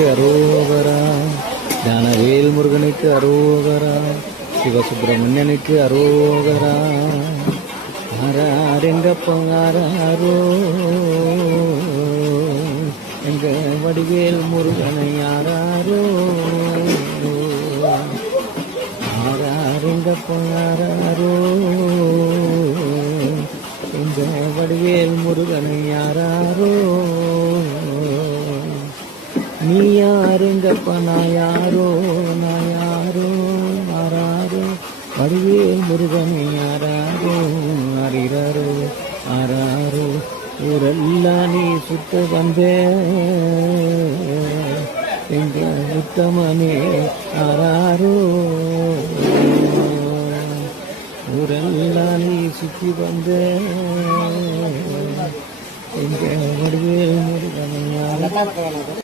முருகனுக்கு அரோகரா, ஞானவேல் முருகனுக்கு அரோகரா, சிவசுப்பிரமணியனுக்கு அரோகரா. ஆராரெங்கப்ப ஆராரோ எங்க வடிவேல் முருகனை ஆராரோ. ஆராரெங்கப்ப ஆராரோ எங்க வடிவேல் முருகனை ஆராரோ. நீ யாருங்கப்ப நான் யாரோ ஆராரோ வடிவேல் முருகனை ஆராரோ. அறிறாரோ ஆராரோ ஊரெல்லாம் நீ சுத்த வந்த எங்க உத்தமனே ஆராரோ. ஊரெல்லாம் நீ சுற்றி வந்த எங்க வடிவேல் முருகனை ஆராரோ.